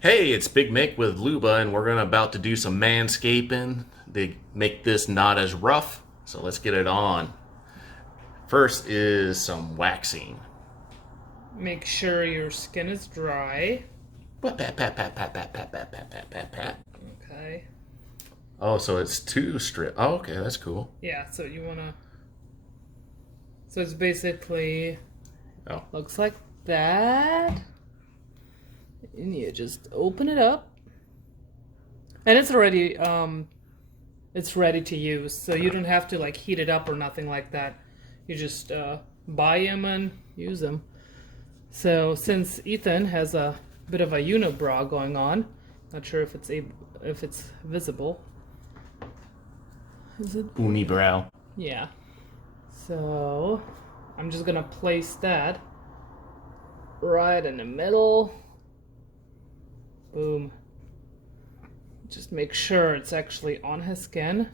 Hey, it's Big Mick with Luba, and we're about to do some manscaping to make this not as rough. So let's get it on. First is some waxing. Make sure your skin is dry. Pat, pat, pat, pat, pat, pat, pat, pat, pat, pat, pat, pat. Okay. Oh, so it's two strip. Oh, okay, that's cool. Yeah, so you wanna. So it's basically. Oh. Looks like that. And you just open it up. And it's already it's ready to use, so you don't have to like heat it up or nothing like that. You just buy them and use them. So since Ethan has a bit of a unibrow going on, not sure if it's visible. Is it? Unibrow. Yeah. So I'm just gonna place that right in the middle. Boom. Just make sure it's actually on his skin.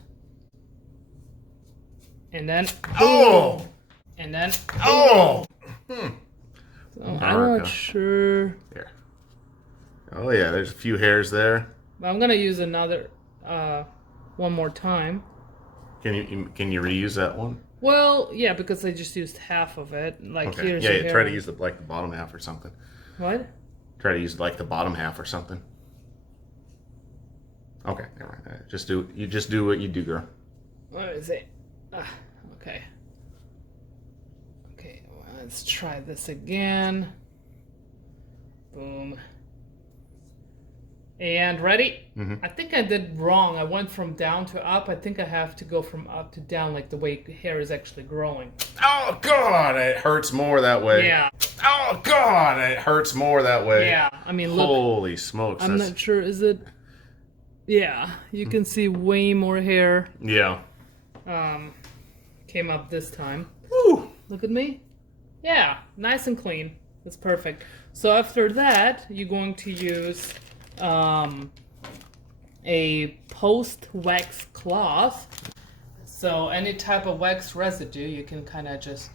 And then Oh! And then Oh! So I'm not sure. There. Oh yeah, there's a few hairs there. But I'm gonna use another one more time. Can you reuse that one? Well, yeah, because I just used half of it. Like Okay. here's Yeah, your hair. try to use the bottom half or something. What? Try to use like the bottom half or something. Okay, never mind. Just do what you do, girl. What is it? Okay. Okay, well, let's try this again. Boom. And ready? Mm-hmm. I think I did wrong. I went from down to up. I think I have to go from up to down, like the way hair is actually growing. Oh God, it hurts more that way. Yeah. Oh God, it hurts more that way. Yeah. I mean, look. Holy smokes! I'm not sure. Is it? Yeah. You can see way more hair. Yeah. Came up this time. Woo. Look at me. Yeah. Nice and clean. That's perfect. So after that, you're going to use a post-wax cloth. So any type of wax residue, you can kind of just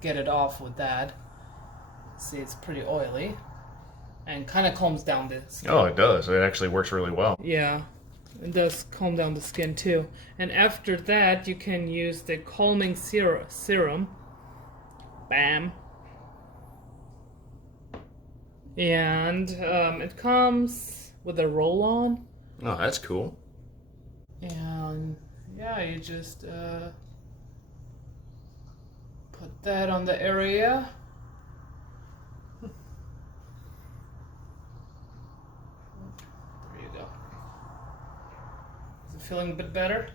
get it off with that. See, it's pretty oily and kind of calms down the skin. Oh, it does. It actually works really well. Yeah, it does calm down the skin too. And after that, you can use the calming serum. Bam. And it comes with a roll-on. Oh, that's cool. And yeah, you just put that on the area. There you go. Is it feeling a bit better?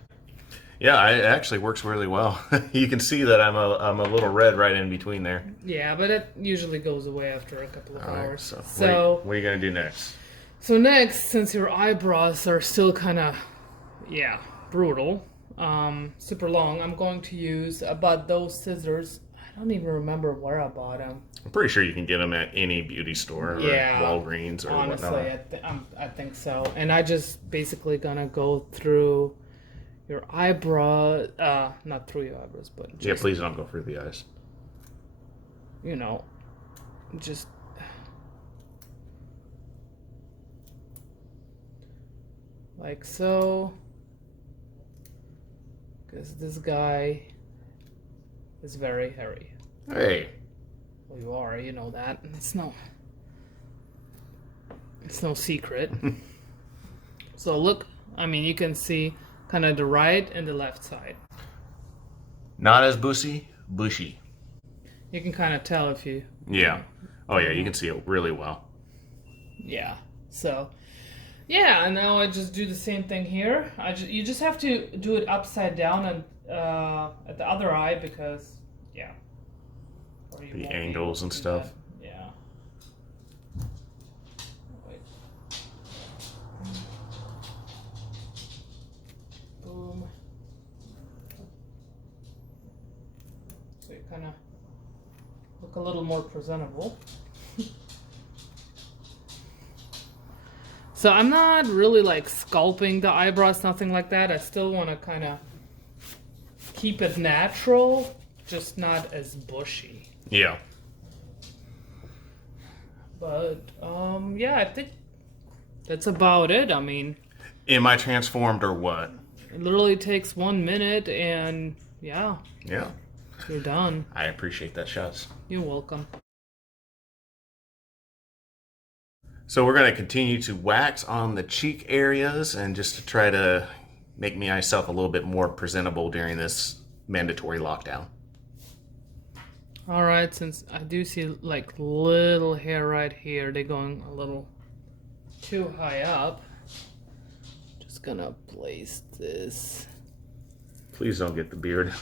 Yeah, it actually works really well. You can see that I'm a little red right in between there. Yeah, but it usually goes away after a couple of hours. So what are you gonna do next? So next, since your eyebrows are still kind of, brutal, super long, I'm going to use about those scissors. I don't even remember where I bought them. I'm pretty sure you can get them at any beauty store or Walgreens or honestly, whatnot. I think so. And I just basically gonna go through your eyebrow, not through your eyebrows, but just, Yeah, please don't go through the eyes. Just like so, because this guy is very hairy. Hey. Well, you are, you know that. It's no secret. So look, I mean, you can see kind of the right and the left side. Not as bushy. You can kind of tell if you... Yeah. Oh yeah, you can see it really well. Yeah. So, yeah, and now I just do the same thing here. You just have to do it upside down and at the other eye because, or you The won't be angles able and to do stuff. that. Yeah. Wait. Boom. So you kind of look a little more presentable. So I'm not really like sculpting the eyebrows, nothing like that. I still want to kind of keep it natural, just not as bushy. Yeah. But yeah, I think that's about it. I mean, Am I transformed or what? it literally takes 1 minute, and yeah, Yeah. you're done. I appreciate that, Shots. You're welcome. So we're going to continue to wax on the cheek areas and just to try to make myself a little bit more presentable during this mandatory lockdown. All right, since I do see like little hair right here, they're going a little too high up. Just gonna place this. Please don't get the beard.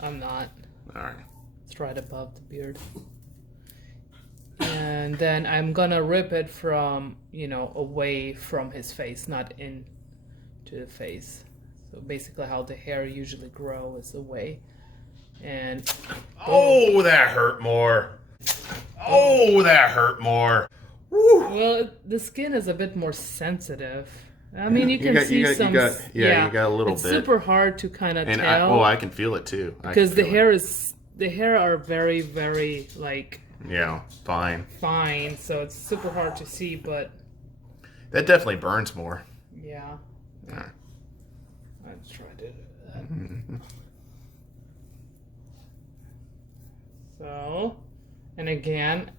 I'm not. All right. It's right above the beard. And then I'm gonna rip it from, you know, away from his face, not in to the face. So basically how the hair usually grows is away. And Oh, that hurt more. Oh, that hurt more. Woo. well, the skin is a bit more sensitive. I mean, you can see you some. got a little it's bit. super hard to kind of And tell. I can feel it too. Because the hair are very, very like fine. fine, so it's super hard to see. But That definitely burns more. yeah, All right. let's try to do that. So, and again,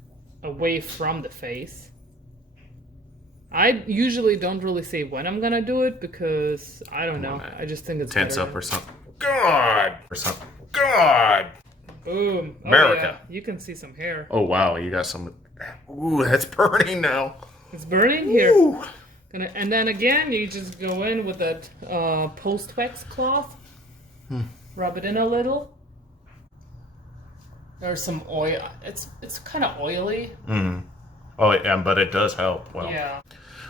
away from the face. I usually don't really say when I'm gonna do it because I don't know. I just think it's Tense better up or something. God. Or something. God. Boom. America. Oh, yeah. You can see some hair. Oh wow, you got some. Ooh, that's burning now. It's burning here. Ooh. And then again, you just go in with that post-wax cloth. Rub it in a little. There's some oil. It's kind of oily. Oh, yeah, but it does help. Well, Yeah.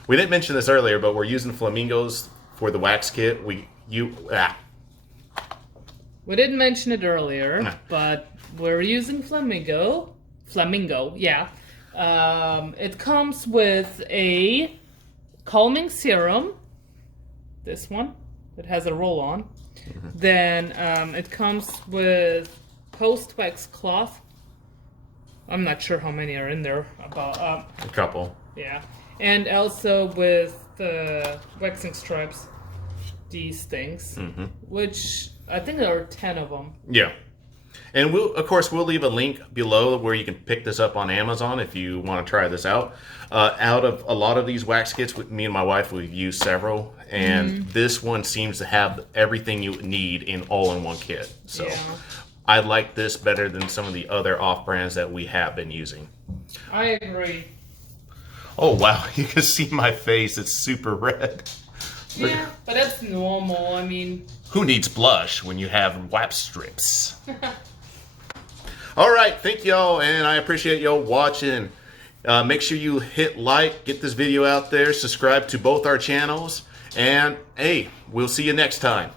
we didn't mention this earlier, but we're using Flamingos for the wax kit. We didn't mention it earlier, No. but we're using Flamingo. Flamingo, yeah. It comes with a calming serum. This one. It has a roll-on. Then it comes with post-wax cloth. I'm not sure how many are in there. About a couple. yeah, and also with the waxing strips, these things, which I think there are 10 of them. Yeah. And we'll leave a link below where you can pick this up on Amazon if you want to try this out. Out of a lot of these wax kits, me and my wife, we've used several, and this one seems to have everything you need in all-in-one kit. So Yeah. I like this better than some of the other off-brands that we have been using. I agree. Oh wow, you can see my face; it's super red. Yeah, but that's normal. I mean, Who needs blush when you have wax strips? All right, thank y'all, and I appreciate y'all watching. Make sure you hit like, get this video out there, subscribe to both our channels, and hey, we'll see you next time.